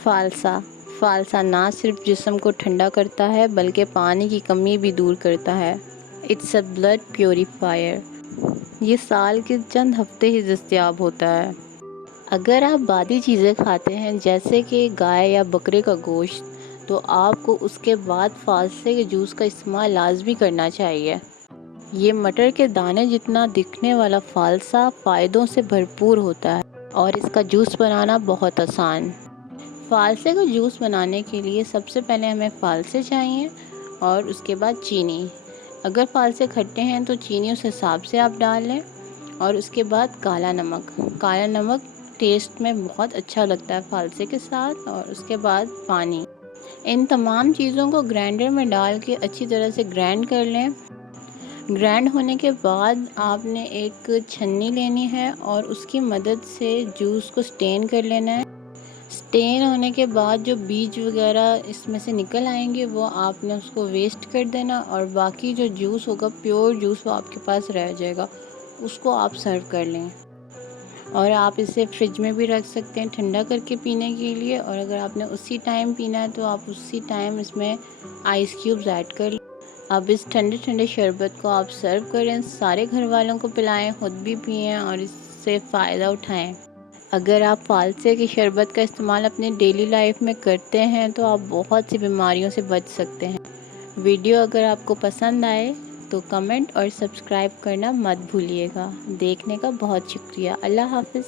फ़ालसा फ़ालसा ना सिर्फ जिस्म को ठंडा करता है बल्कि पानी की कमी भी दूर करता है। It's a blood purifier. ये साल के चंद हफ्ते ही दस्तयाब होता है। अगर आप बादी चीज़ें खाते हैं जैसे कि गाय या बकरे का गोश्त, तो आपको उसके बाद फ़ालसे के जूस का इस्तेमाल लाजमी करना चाहिए। ये मटर के दाने जितना दिखने वाला फ़ालसा फ़ायदों से भरपूर होता है और इसका जूस बनाना बहुत आसान। फ़ालसे का जूस बनाने के लिए सबसे पहले हमें फ़ालसे चाहिए और उसके बाद चीनी। अगर फ़ालसे खट्टे हैं तो चीनी उस हिसाब से आप डाल लें। और उसके बाद काला नमक। काला नमक टेस्ट में बहुत अच्छा लगता है फ़ालसे के साथ। और उसके बाद पानी। इन तमाम चीज़ों को ग्राइंडर में डाल के अच्छी तरह से ग्राइंड कर लें। ग्राइंड होने के बाद आपने एक छन्नी लेनी है और उसकी मदद से जूस को स्टेन कर लेना है। स्टेन होने के बाद जो बीज वगैरह इसमें से निकल आएंगे वो आपने उसको वेस्ट कर देना और बाकी जो जूस होगा प्योर जूस वो आपके पास रह जाएगा, उसको आप सर्व कर लें। और आप इसे फ्रिज में भी रख सकते हैं ठंडा करके पीने के लिए। और अगर आपने उसी टाइम पीना है तो आप उसी टाइम इसमें आइस क्यूब्स ऐड कर लें। अब इस ठंडे ठंडे शरबत को आप सर्व करें, सारे घर वालों को पिलाएं, खुद भी पिएं और इससे फ़ायदा उठाएं। अगर आप फ़ालसे की शरबत का इस्तेमाल अपनी डेली लाइफ में करते हैं तो आप बहुत सी बीमारियों से बच सकते हैं। वीडियो अगर आपको पसंद आए तो कमेंट और सब्सक्राइब करना मत भूलिएगा। देखने का बहुत शुक्रिया। अल्लाह हाफ़िज़।